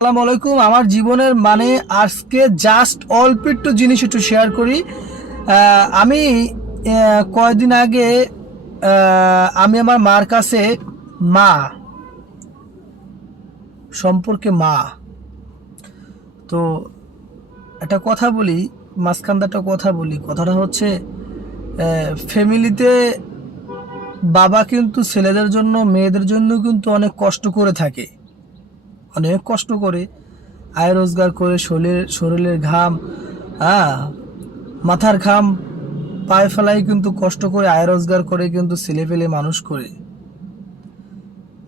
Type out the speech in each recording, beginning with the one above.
আসসালামু আলাইকুম। আমার জীবনের মানে আজকে জাস্ট অল্প একটু জিনিস একটু শেয়ার করি। আমি কয়েকদিন আগে আমি আমার মার কাছে মা সম্পর্কে মা। তো একটা কথা বলি, মাঝখানটা একটা কথা বলি। কথাটা হচ্ছে ফ্যামিলিতে বাবা কিন্তু ছেলেদের জন্য, মেয়েদের জন্য কিন্তু অনেক কষ্ট করে থাকে। অনেক কষ্ট করে, আয় রোজগার করে, শরীরের শরীরের ঘাম হ্যাঁ মাথার ঘাম, পায়ে ফেলাই কিন্তু কষ্ট করে, আয় রোজগার করে কিন্তু ছেলে পেলে মানুষ করে।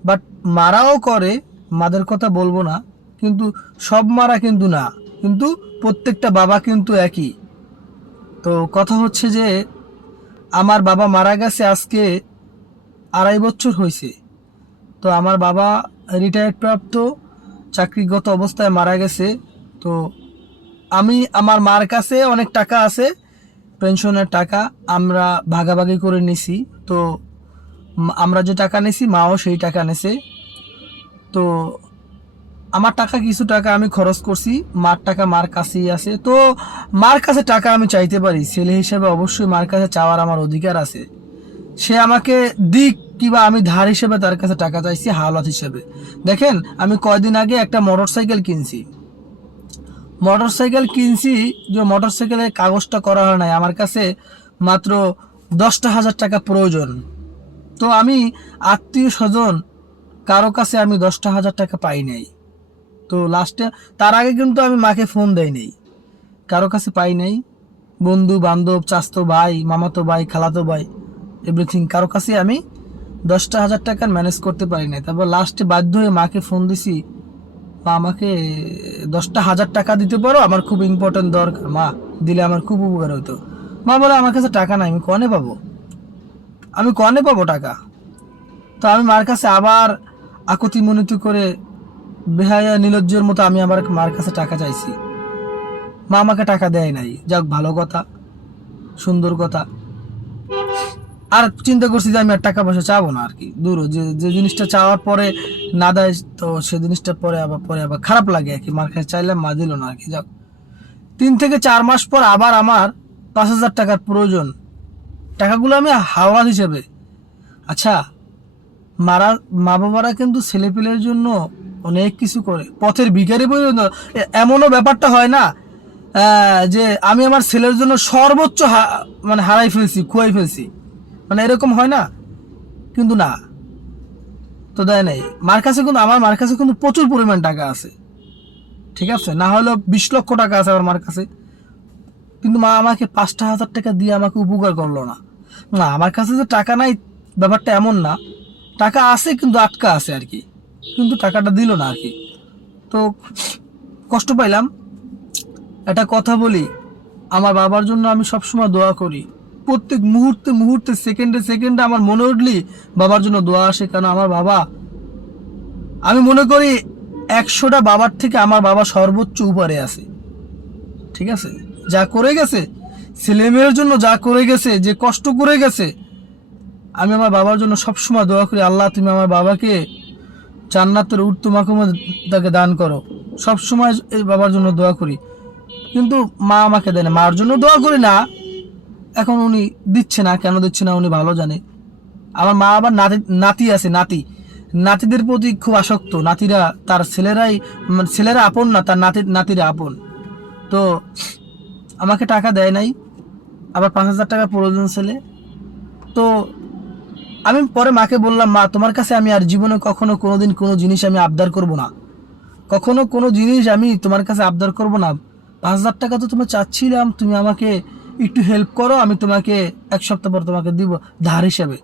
বাট মারাও করে, মাদের কথা বলব না, কিন্তু সব মারা কিন্তু না, কিন্তু প্রত্যেকটা বাবা কিন্তু একই। তো কথা হচ্ছে যে, আমার বাবা মারা গেছে আজকে আড়াই বছর হয়েছে তো আমার বাবা রিটায়ার্ড প্রাপ্ত চাকরিগত অবস্থায় মারা গেছে। তো আমি, আমার মার কাছে অনেক টাকা আছে, পেনশনের টাকা আমরা ভাগাভাগি করে নিছি। তো আমরা যে টাকা নিছি, মাও সেই টাকা নেছে। তো আমার টাকা কিছু টাকা আমি খরচ করছি, মার টাকা মার কাছেই আছে। তো মার কাছে টাকা আমি চাইতে পারি, ছেলে হিসেবে অবশ্যই মার কাছে চাওয়ার আমার অধিকার আছে। সে আমাকে দিক কিংবা আমি ধার হিসেবে তার কাছে টাকা চাইছি হাওলাত হিসেবে। দেখেন, আমি কয়দিন আগে একটা মোটর সাইকেল কিনছি। মোটর সাইকেল কিনছি, যে মোটর সাইকেলের কাগজটা করা হয় নাই, আমার কাছে মাত্র দশটা হাজার টাকা প্রয়োজন। তো আমি আত্মীয় স্বজন কারও কাছে আমি দশটা হাজার টাকা পাই নাই। তো লাস্টে, তার আগে কিন্তু আমি মাকে ফোন দেই নাই। কারও কাছে পাই নাই। বন্ধু বান্ধব চাস্তো ভাই, মামাতো ভাই, খালাতো ভাই, এভরিথিং, কারও কাছে আমি দশটা হাজার টাকার ম্যানেজ করতে পারি নাই তারপর লাস্টে বাধ্য হয়ে মাকে ফোন দিছি, মা, আমাকে দশটা হাজার টাকা দিতে পারো? আমার খুব ইম্পর্টেন্ট দরকার। মা, দিলে আমার খুব উপকার হতো। মা বলে, আমার কাছে টাকা নাই, আমি কনে পাবো? আমি কনে পাবো টাকা? তো আমি মার কাছে আবার আকুতি মনিতি করে বেহায়া নিলজ্জের মতো আমি আমার মার কাছে টাকা চাইছি। মা আমাকে টাকা দেয় নাই। যাক, ভালো কথা, সুন্দর কথা। আর চিন্তা করছি যে আমি আর টাকা পয়সা চাবো না আর কি। দূর, যে যে জিনিসটা চাওয়ার পরে না দেয়, তো সে জিনিসটা পরে আবার পরে আবার খারাপ লাগে আর কি। মার কাছে চাইলাম মা দিল না আর কি, যাক। তিন থেকে চার মাস পর আবার আমার পাঁচ হাজার টাকার প্রয়োজন। টাকাগুলো আমি হাওড়া হিসেবে। আচ্ছা মারা, মা বাবারা কিন্তু ছেলেপেলের জন্য অনেক কিছু করে। পথের ভিখারি পর্যন্ত। এমনও ব্যাপারটা হয় না যে আমি আমার ছেলের জন্য সর্বোচ্চ মানে হারাই ফেলছি, খুয়াই ফেলছি। মানে এরকম হয় না। কিন্তু না। তো দেয় নাই। মার কাছে কিন্তু আমার মার কাছে কিন্তু প্রচুর পরিমাণ টাকা আছে। ঠিক আছে? না হলেও বিশ লক্ষ টাকা আছে আমার মার কাছে। কিন্তু মা আমাকে পাঁচটা হাজার টাকা দিয়ে আমাকে উপকার করল না। না, আমার কাছে যে টাকা নাই, ব্যাপারটা এমন না। টাকা আছে, কিন্তু আটকা আছে আর কি। কিন্তু টাকাটা দিল না আর কি। তো কষ্ট পাইলাম। একটা কথা বলি। আমার বাবার জন্য আমি সবসময় দোয়া করি। প্রত্যেক মুহূর্তে মুহূর্তে, সেকেন্ডে সেকেন্ডে আমার মনে উঠলি, বাবার জন্য দোয়া আসে কেন আমার বাবা? আমি মনে করি একশোটা বাবার থেকে আমার বাবা সর্বোচ্চ উপরে আছে। ঠিক আছে? যা করে গেছে, ছেলে মেয়ের জন্য যা করে গেছে, যে কষ্ট করে গেছে, আমি আমার বাবার জন্য সবসময় দোয়া করি, আল্লাহ, তুমি আমার বাবাকে জান্নাতের উত্তম তাকে দান করো। সবসময় এই বাবার জন্য দোয়া করি। কিন্তু মা আমাকে দেয় না। মার জন্য দোয়া করি না। এখন উনি দিচ্ছে না, কেন দিচ্ছে না উনি ভালো জানে। আমার মা আবার নাতি নাতি আছে, নাতি। নাতিদের প্রতি খুব আসক্ত। নাতিরা, তার ছেলেরাই মানে ছেলেরা আপন না, তার নাতি, নাতিরা আপন। তো আমাকে টাকা দেয় নাই। আবার পাঁচ হাজার টাকা প্রয়োজন ছেলে। তো আমি পরে মাকে বললাম, মা, তোমার কাছে আমি আর জীবনে কখনো কোনো দিন কোনো জিনিস আমি আবদার করব না। কখনো কোনো জিনিস আমি তোমার কাছে আবদার করব না। পাঁচ হাজার টাকা তো তোমার চাচ্ছিলাম, তুমি আমাকে একটু হেল্প করো, আমি তোমাকে এক সপ্তাহ পর তোমাকে দিব ধার হিসেবে।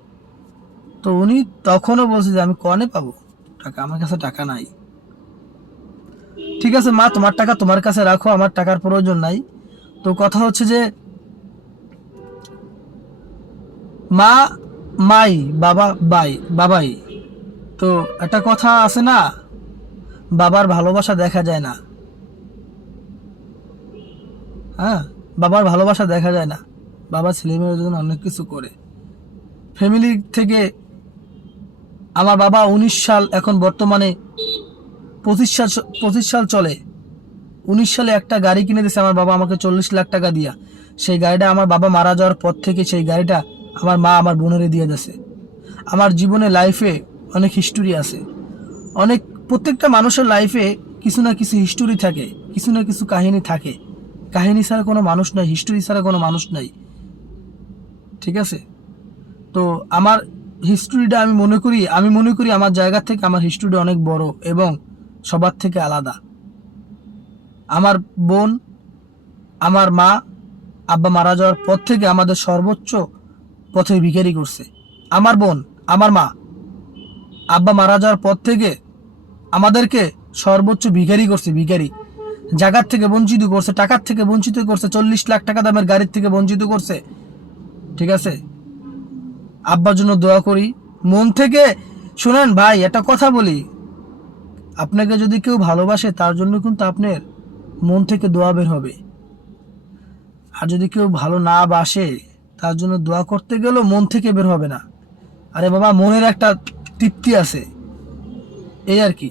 তো উনি তখনও বলছে যে, আমি কনে পাবো? টাকা, আমার কাছে টাকা নাই। ঠিক আছে মা, তোমার টাকা তোমার কাছে রাখো, আমার টাকার প্রয়োজন নাই। তো কথা হচ্ছে যে, মা, মাই, বাবা, বাই, বাবাই। তো একটা কথা আছে না, বাবার ভালোবাসা দেখা যায় না। হ্যাঁ? বাবার ভালোবাসা দেখা যায় না। বাবা ছেলে মেয়ের জন্য অনেক কিছু করে। ফ্যামিলি থেকে আমার বাবা উনিশ সাল, এখন বর্তমানে পঁচিশ সাল পঁচিশ সাল চলে। উনিশ সালে একটা গাড়ি কিনে দিয়েছে আমার বাবা আমাকে চল্লিশ লাখ টাকা দিয়া। সেই গাড়িটা আমার বাবা মারা যাওয়ার পর থেকে সেই গাড়িটা আমার মা আমার বোনেরে দিয়ে দিয়েছে। আমার জীবনে লাইফে অনেক হিস্টোরি আছে। অনেক প্রত্যেকটা মানুষের লাইফে কিছু না কিছু হিস্টোরি থাকে, কিছু না কিছু কাহিনী থাকে। কাহিনী ছাড়া কোনো মানুষ নাই হিস্টোরি ছাড়া কোনো মানুষ নাই। ঠিক আছে? তো আমার হিস্টোরিটা আমি মনে করি, আমি মনে করি আমার জায়গা থেকে আমার হিস্টোরিটা অনেক বড় এবং সবার থেকে আলাদা। আমার বোন, আমার মা, আব্বা মারা যাওয়ার পর থেকে আমাদের সর্বোচ্চ পথে ভিখারি করছে। আমার বোন, আমার মা, আব্বা মারা যাওয়ার পর থেকে আমাদেরকে সর্বোচ্চ ভিখারি করছে, ভিখারি। জায়গার থেকে বঞ্চিত করছে, টাকার থেকে বঞ্চিত করছে, চল্লিশ লাখ টাকা দামের গাড়ির থেকে বঞ্চিত করছে। ঠিক আছে? আব্বার জন্য দোয়া করি। মন থেকে শোনেন ভাই, একটা কথা বলি। আপনাকে যদি কেউ ভালোবাসে, তার জন্য কিন্তু আপনার মন থেকে দোয়া বের হবে। আর যদি কেউ ভালো না বাসে, তার জন্য দোয়া করতে গেলেও মন থেকে বের হবে না। আরে বাবা, মনের একটা তৃপ্তি আছে। এই আর কি।